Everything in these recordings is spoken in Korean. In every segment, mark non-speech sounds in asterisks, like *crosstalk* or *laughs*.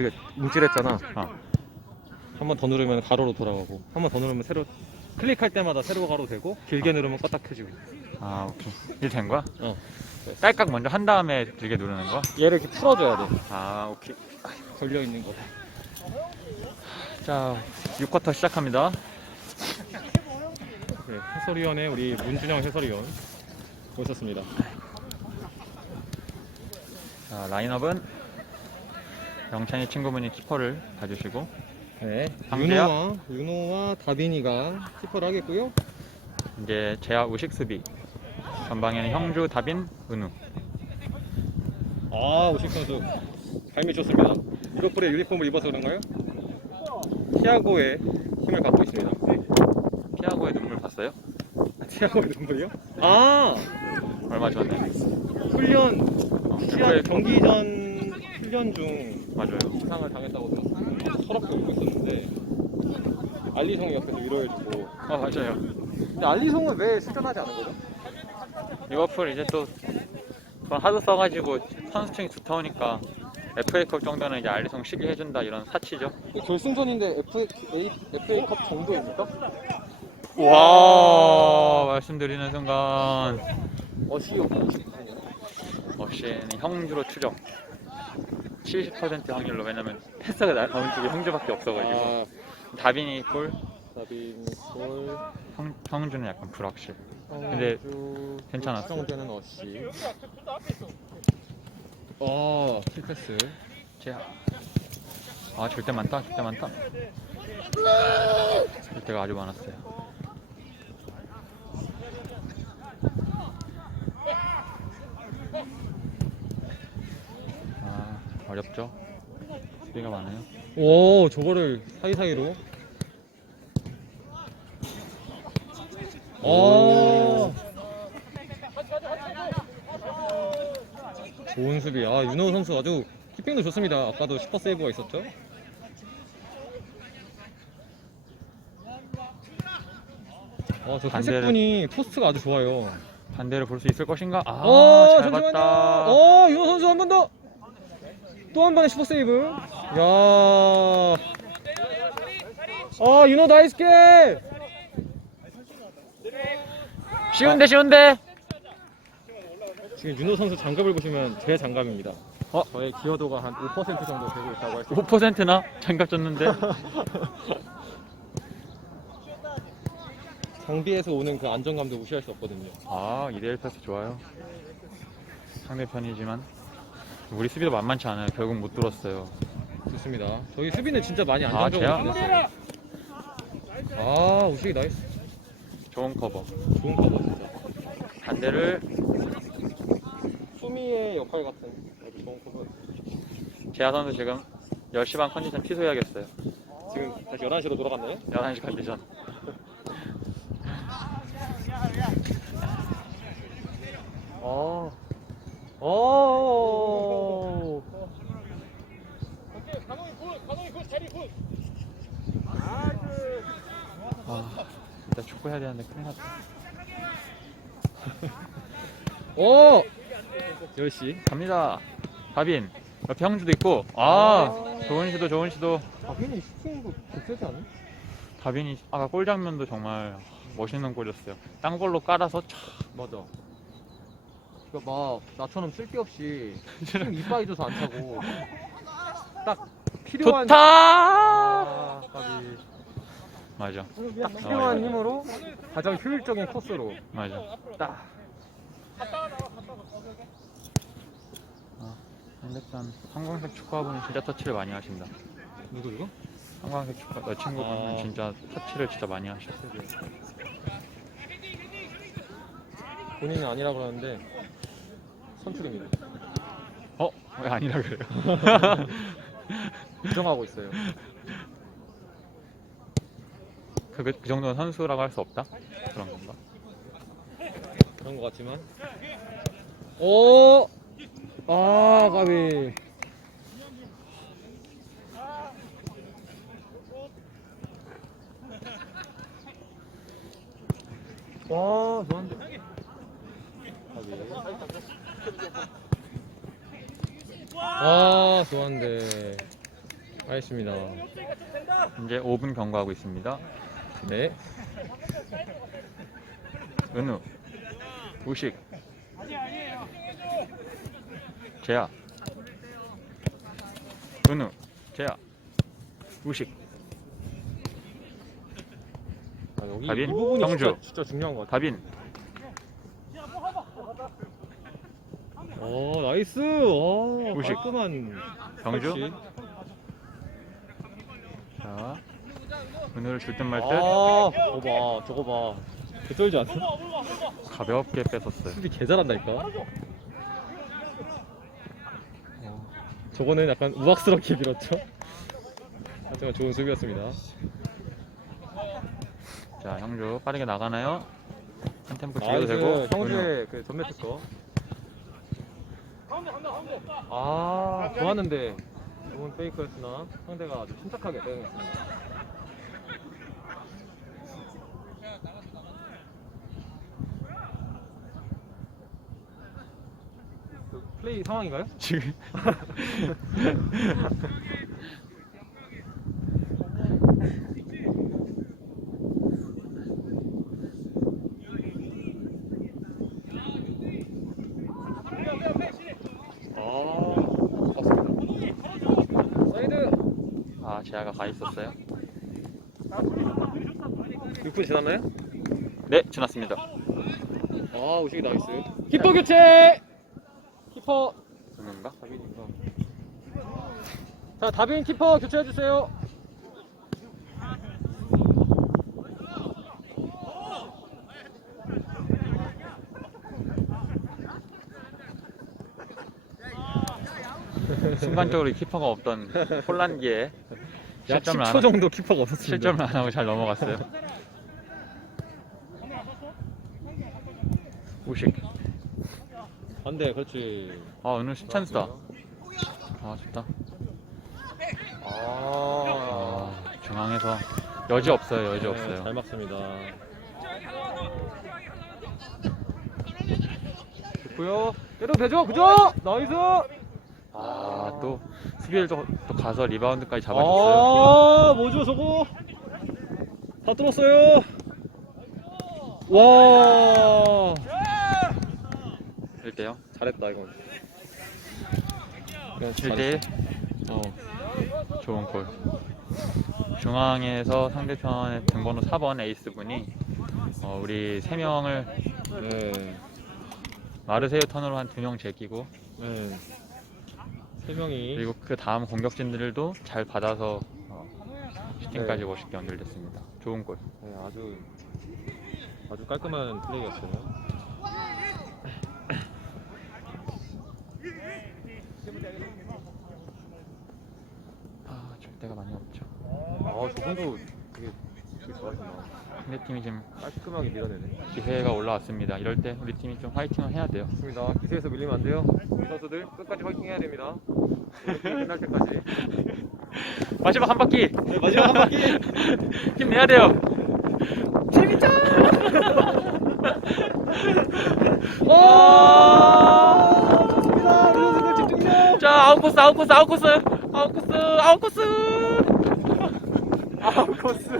움직였, 움찔했잖아. 어. 한 번 더 누르면 가로로 돌아가고, 한 번 더 누르면 세로, 클릭할 때마다 세로 가로 되고, 길게 누르면 껐다 켜지고. 아 오케이 이제 된 거야? 어. 딸깍 먼저 한 다음에 길게 누르는 거야? 얘를 이렇게 풀어줘야 돼. 아 오케이 걸려 있는 거. 자 6쿼터 시작합니다 네, 해설위원회 우리 문준영 해설위원 오셨습니다. 자 라인업은 영찬이 친구분이 키퍼를 봐주시고 네, 방재야? 윤호와 윤호와 다빈이가 키퍼를 하겠고요. 이제 제야 우식 수비 전방에는 형주, 다빈, 은우 아 오식 선수 발미 좋습니다. 리버풀의 유니폼을 입어서 그런가요? 티아고의 힘을 갖고 있습니다. 피아고의 눈물 봤어요? 티아고의 눈물이요? 아 얼마 전에 훈련 어, 티아 FA 경기 전 훈련 중 맞아요 부상을 당했다고 들었어요. 서럽게 울고 있었는데 알리송이 옆에서 위로해주고. 아 맞아요 근데 알리송은 왜 출전하지 않은 거죠? 리버풀 이제 또돈 하도 써가지고 선수층이 두터우니까 FA컵 정도는 이제 알리송 시기 해준다 이런 사치죠 결승전인데 FA, FA컵 정도입니까? 와 말씀드리는 순간 어시였고 없이는 형주로 추정 70% 확률로. 왜냐면 패스가 나- 나온 쪽이 형주밖에 없어가지고. 아, 다빈이 골. 다빈 골. 형, 형주는 약간 불확실. 근데 성주, 괜찮았어. 추정되는 어시. 어 킬패스. 제아 아 절대 많다 절대 많다. 절대가 아주 많았어요. 아 어렵죠? 수비가 많아요? 오 저거를 사이사이로. 오. 좋은 수비. 아 윤호 선수 아주 키핑도 좋습니다. 아까도 슈퍼 세이브가 있었죠? 아저 반대를- 탈색분이 토스트가 아주 좋아요. 반대를 볼 수 있을 것인가? 어, 아잘 잠시만요. 봤다. 어, 윤호 선수 한 번 더. 또 한 번의 슈퍼 세이브. 야. 아, 윤호 나이스 게. 쉬운데 쉬운데 지금 윤호 선수 장갑을 보시면 제 장갑입니다. 어? 저의 기여도가 한 5% 정도 되고 있다고 할 수 있습니다. 5%나 장갑 줬는데 *laughs* 장비에서 오는 그 안정감도 무시할 수 없거든요. 아 2대1 패스 좋아요 상대편이지만 우리 수비도 만만치 않아요 결국 못 뚫었어요 좋습니다. 저희 수비는 진짜 많이 아, 안정적으로 됐어요. 아, 우식이 나이스. 좋은 커버 좋은 커버 진짜. 반대를 수미의 역할 같은 아주 좋은 커버. 제아 선수 지금 10시 반 컨디션 취소해야겠어요 지금 다시 11시로 돌아갔나요? 11시 컨디션 어. 어. 아 진짜 축구 해야 되는데 큰일 났다 어. 10시. 갑니다 다빈 옆에 형주도 있고 아 좋은 시도 좋은 시도 다빈이 슈팅도 좋지 않아? 다빈이 아까 골 장면도 정말 멋있는 골이었어요 땅볼로 깔아서 촥 맞아. 그러니까 막 나처럼 쓸데없이 슈팅 이빠이줘서 안 차고 딱 필요한 좋다 아, 까비. 맞아 딱 필요한 힘으로 가장 효율적인 코스로 맞아 딱. 상대편 형광색 축구화분은 진짜 터치를 많이 하신다 누구 누구? 형광색 축구 너 친구분은 아. 진짜 터치를 진짜 많이 하셨어요 본인은 아니라 그러는데 선출입니다. 어? 왜 아니라 그래요 *laughs* 부정하고 있어요. 그, 그 정도는 선수라고 할 수 없다? 그런 건가? 그런 것 같지만. 오. 아 까비. 와. 까비. 아 좋았는데. 알겠습니다. 이제 5분 경과하고 있습니다. 네. 은우, 우식, 재야, 은우, 재야, 우식, 아, 여기 가빈, 이 부분이. 진짜, 진짜 중요한 것 같아. 다빈, 어, 나이스. 어, 우식. 깔끔한. 터치. 자, 은우를 줄 듯 말듯 아, 저거 봐, 저거 봐. 개쩔지 않아? 가볍게 뺏었어요. 수비 개 잘한다니까. 어, 저거는 약간 우악스럽게 밀었죠. 하지만 좋은 수비였습니다. 자, 형주 빠르게 나가나요? 한 템포 줄여도 되고 은우, 형주의 그 전매 특허. 아, 좋았는데 좋은 페이크였으나 상대가 아주 침착하게 대응했습니다. 플레이 상황인가요? *laughs* 지금 아, 좋습니다. 사이드. 아 재야가 가 있었어요. 6분 지났나요? 네, 지났습니다. 아, 우식이 나이스. 키퍼 교체. 키퍼 은우인가? 다빈인가? 자, 다빈 키퍼 교체해 주세요. 순간적으로 이 키퍼가 없던 혼란기에 약 실점을 10초 안, 정도 키퍼가 없었습니다. 실점을 안 하고 잘 넘어갔어요. 우식. 안 돼, 그렇지. 아 은우 찬스다. 아 좋다. 아, 아, 중앙에서 여지 없어요. 여지 네, 없어요. 잘 막습니다. 좋고요. 때려도 되죠? 그죠? 나이스. 아, 또 수비를 또, 또 가서 리바운드까지 잡아줬어요. 아, 뭐죠 저거? 다 뚫었어요. 와, 1대0. 잘했다 이건. 그냥 7대1. 어. 좋은 골. 중앙에서 상대편의 등번호 4번 에이스분이 어, 우리 3명을 네. 마르세유 턴으로 한 2명 제끼고 네. 세 명이 그리고 그 다음 공격진들도 잘 받아서 어, 슈팅까지 네. 멋있게 연결됐습니다. 좋은 골. 네, 아주 아주 깔끔한 플레이였어요. 아, 줄 데가 많이 없죠. 아, 저분도 되게 되게 좋아하시나. 상대 팀이 지금 깔끔하게 밀어내네. 기세가 올라왔습니다. 이럴 때 우리 팀이 좀 화이팅을 해야 돼요. 좋습니다. 기세에서 밀리면 안 돼요. 우리 선수들 끝까지 화이팅 해야 됩니다. 오늘 게임 끝날 때까지. *laughs* 마지막 한 바퀴 네, 마지막 한 바퀴. *laughs* 힘내야 돼요. 와! *laughs* 좋습니다. 우리 선수들 집중력. 자, 아웃코스, 아웃코스, 아웃코스, 아웃코스, 아웃코스. 아웃코스.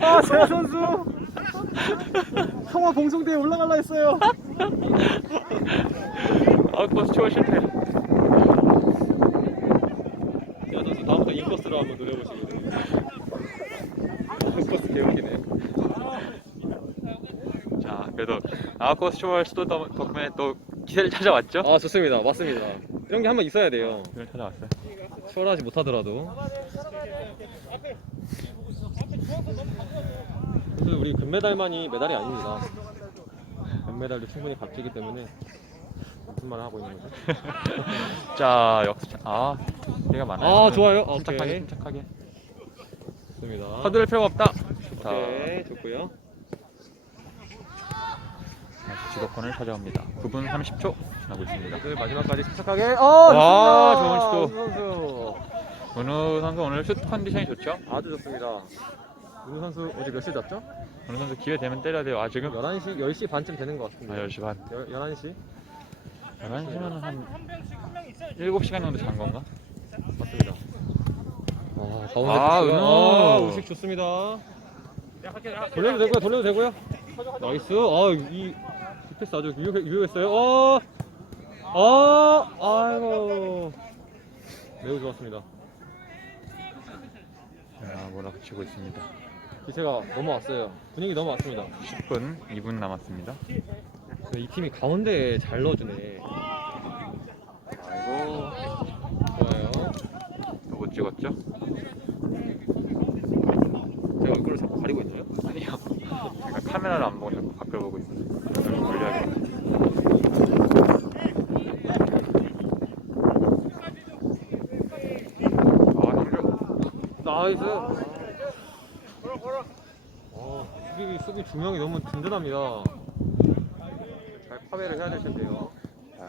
아, 세아 선수. 성화 봉송대에 올라갈라 했어요. 아웃코스 초월 실패. 세아 선수 다음부터 인코스로 한번 노려보시거든요. 인코스 개웃기네. 자, 그래도 아웃코스 초월 수도 덕- 덕분에 또 기세를 찾아왔죠? 아, 좋습니다. 맞습니다. 이런 게 한 번 있어야 돼요. 기세를 찾아왔어요. 추월하지 못하더라도. 사실 우리 금메달만이 메달이 아닙니다. 금메달도 충분히 값지기 때문에 무슨 말을 하고 있는 거죠? *laughs* 자, 역습. 아, 기회가 많아요. 아, 좋아요. 침착하게, 오케이. 침착하게. 좋습니다. 서두를 필요가 없다. 자, 오케이, 좋고요. 다시 주도권을 찾아옵니다. 9분 30초 지나고 있습니다. 오늘 마지막까지 침착하게. 아, 와, 좋습니다. 좋은 시도. 선수. 은우 선수 오늘 슛 컨디션이 좋죠? 아주 좋습니다. 우리 선수 어제 몇 시에 잤죠? 은우 선수 기회 되면 때려야 돼요. 아, 지금 11시, 10시 반쯤 되는 것 같습니다. 아, 10시 반. 11시? 11시면 한 7시간 정도 잔 건가? 맞습니다. 가운데 아, 패스가. 은호. 아, 우식 좋습니다. 돌려도 되고요, 돌려도 되고요. 나이스. 아, 이, 이 패스 아주 유효, 유효했어요. 어, 아, 아이고. 매우 좋았습니다. 자, 몰아붙이고 있습니다. 기세가 넘어왔어요. 분위기 넘어왔습니다. 10분, 2분 남았습니다. 이 팀이 가운데에 잘 넣어주네. 아이고, 좋아요. 또 못 찍었죠? 제가 얼굴을 자꾸 가리고 있나요? 아니요. 제가 카메라를 안 보고 자꾸 밖을 보고 있어요. 얼굴 올려야겠다. 아, 힘들어. 나이스. 어, 수비, 수비 두 명이 너무 든든합니다. 잘 파괴를 해야 될 텐데요.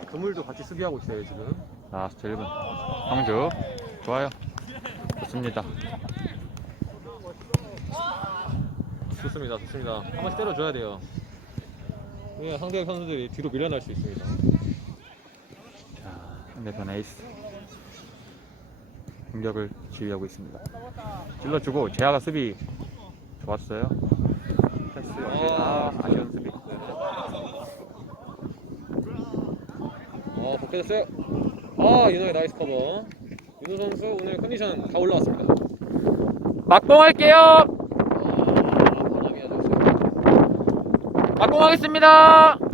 그물도 같이 수비하고 있어요, 지금. 라스트 1분. 황주, 좋아요. 좋습니다. 좋습니다, 좋습니다. 한 번씩 때려줘야 돼요. 예, 상대 선수들이 뒤로 밀려날 수 있습니다. 자, 상대편 에이스. 공격을 지휘하고 있습니다. 찔러주고 제아가 수비 좋았어요. 패스 연계. 아, 아쉬운 수비. 어, 복귀됐어요. 아, 윤호의 나이스 커버. 윤호 선수 오늘 컨디션 다 올라왔습니다. 막공할게요. 아, 세. 막공하겠습니다.